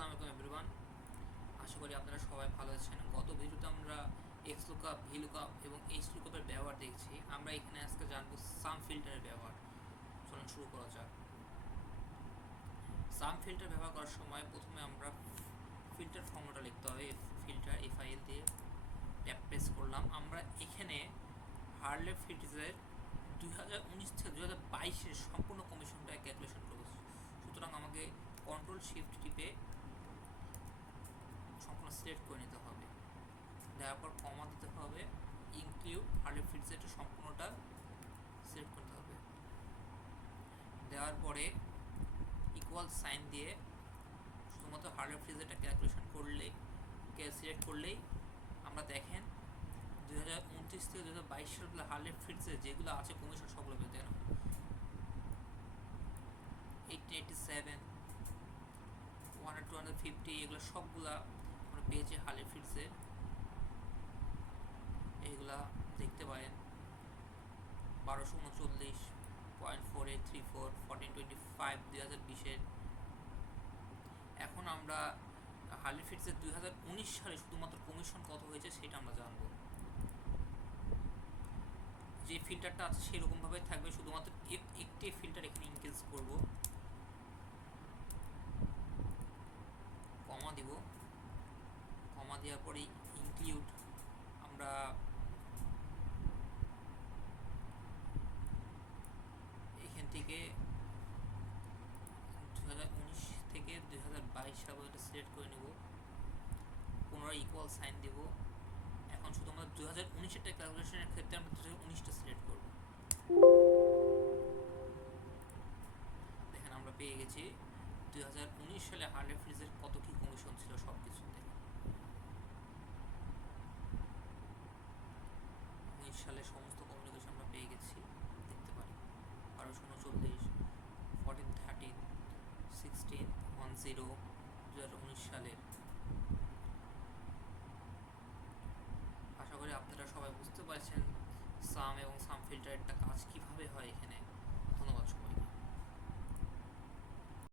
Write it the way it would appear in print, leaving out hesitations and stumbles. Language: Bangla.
আসসালামু আলাইকুম এভরিওয়ান। আশা করি আপনারা সবাই ভালো আছেন। গত ভিডিওতে আমরা এক্স লুকআপ, ভি লুকআপ এবং এইচ লুকআপের ব্যবহার দেখছি। আমরা এখানে আজকে জানবো সাম ফিল্টারের ব্যবহার। চলুন শুরু করা যাক। সাম ফিল্টার ব্যবহার করার সময় প্রথমে আমরা ফিল্টার ফর্মুলাটা লিখতে হবে। ফিল্টার এফআইএল দিয়ে ট্যাব প্রেস করলাম। আমরা এখানে হার্লে ফিল্টারের 2019 থেকে 2022-এর সম্পূর্ণ কমিশনটা ক্যালকুলেশন করব। সুতরাং আমাকে কন্ট্রোল শিফট টিপে সম্পূর্ণ সিলেক্ট করে নিতে হবে। দেওয়ার পর কমা দিতে হবে, ইনক্লুড হার্লে ফিল্টারটা সম্পূর্ণটা সিলেক্ট করতে হবে। দেওয়ার পরে ইকুয়াল সাইন দিয়ে শুধুমাত্র হার্লে ফিল্টারটা ক্যালকুলেশন করলে সিলেক্ট করলেই আমরা দেখেন 2029 থেকে 2022 সালে হার্লে ফিল্টার যেগুলো আছে কমিশন সবগুলো পেতে গেল 1887 250 এগুলো সবগুলা আমরা পেয়েছি হার্লে ফিল্টার। এইগুলা দেখতে পারেন 1239.4834 1425 2020-এর। এখন আমরা হার্লে ফিল্টার 2019 সালে শুধুমাত্র কমিশন কত হয়েছে সেটা আমরা জানবো। যে ফিল্টারটা আছে সেরকমভাবে থাকবে, শুধুমাত্র একটি ফিল্টার এখানে ইনক্রিজ করব, কমা দিব। কমা দেওয়ার পরে ইনক্লুড আমরা এখান থেকে 2019 থেকে 2022 সাল পর্যন্ত সিলেক্ট করে নেব, পুনরায় ইকুয়াল সাইন দেব। এখন শুধুমাত্র 2019-এর ক্যালকুলেশনের ক্ষেত্রে আমরা 2019টা সিলেক্ট করব। দেখেন আমরা পেয়ে গেছি 2019 সালে হার্লে ফ্রিজের কত কি কমিশন ছিল সব কিছু। দেখেন 19 সালে সমস্ত কমিউনিকেশন আমরা পেয়ে গেছি, দেখতে পারি 1239 1413 1610 2019 সালের